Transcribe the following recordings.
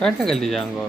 काय काय टाकायला तिच्या अंगावर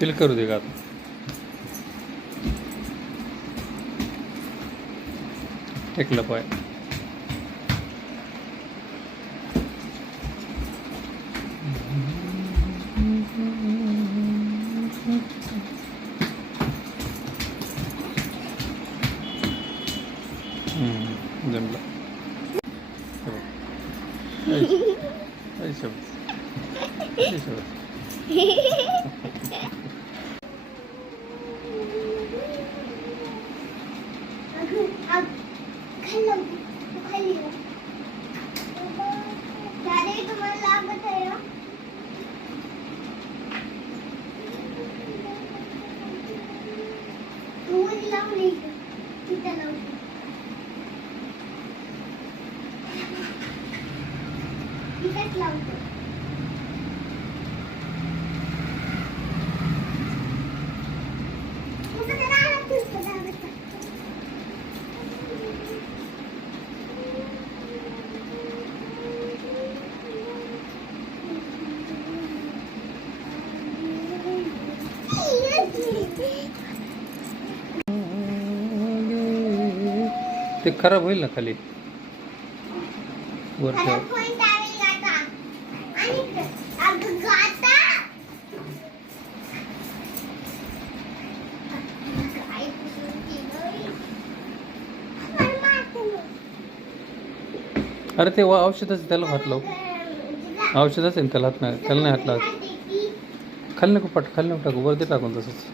तिला करू दे का आता टेकलं पाय. जमलं. 大丈夫です大丈夫です Thank you. लावतो. तू, खराब होईल ना खाली? वर अरे ते वा त्याला हात औषधच तुला आहे त्याला हात नाही त्याला नाही हात लावत. खाली नको पट खाली नको टाकू वरती टाकून तसंच.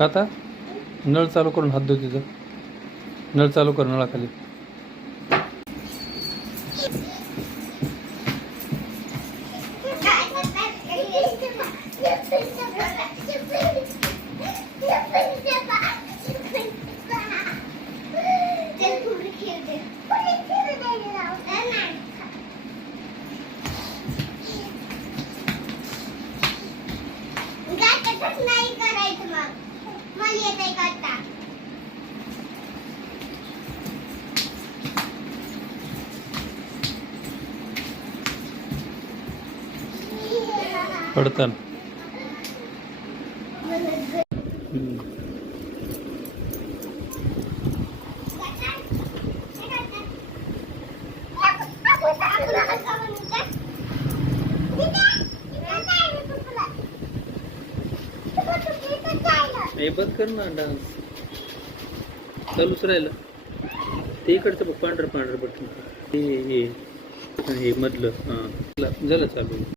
आता? नळ चालू करून हात धुव तिथं. नळ चालू कर नळाखाली. गातातच नाही करायचं मग मला येत आहे गाता पडताना हे बंद कर ना डान्स चालूच राहिलं. ते इकडचं बघ पांढरं पांढरं बटन ते हे. हे मधलं. हां. झालं चालू.